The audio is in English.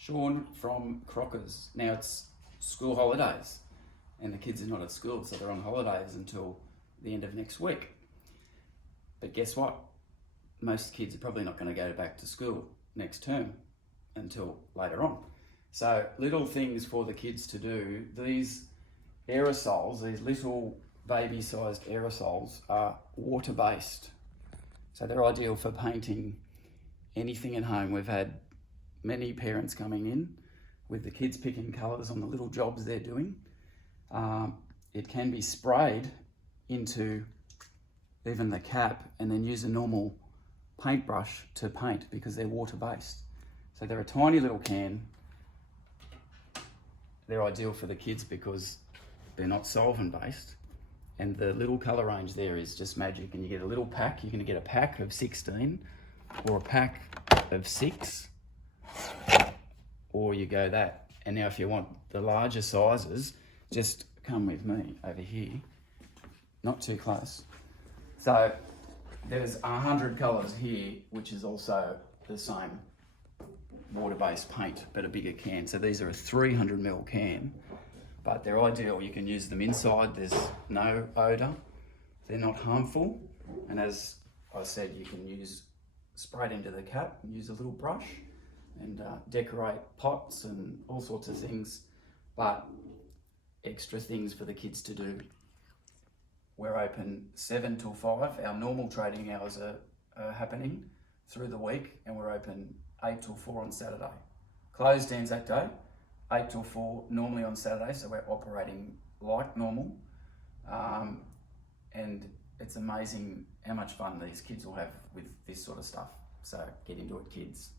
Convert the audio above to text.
Sean from Crockers. Now it's school holidays and the kids are not at school, so they're on holidays until the end of next week. But guess what? Most kids are probably not going to go back to school next term until later on. So little things for the kids to do. These aerosols, these little baby-sized aerosols, are water-based. So they're ideal for painting anything at home. We've had many parents coming in with the kids picking colours on the little jobs they're doing. It can be sprayed into even the cap and then use a normal paintbrush to paint because they're water-based. So they're a tiny little can. They're ideal for the kids because they're not solvent-based. And the little colour range there is just magic. And you get a little pack. You're going to get a pack of 16 or a pack of 6, or you go that. And now if you want the larger sizes, just come with me over here. Not too close. So there's 100 colours here, which is also the same water-based paint, but a bigger can. So these are a 300ml can, but they're ideal. You can use them inside. There's no odour. They're not harmful. And as I said, you can spray it into the cap and use a little brush and decorate pots and all sorts of things, but extra things for the kids to do. We're open 7 till 5. Our normal trading hours are happening through the week, and we're open 8 till 4 on Saturday. Closed Anzac Day, 8 till 4 normally on Saturday, so we're operating like normal. And it's amazing how much fun these kids will have with this sort of stuff. So get into it, kids.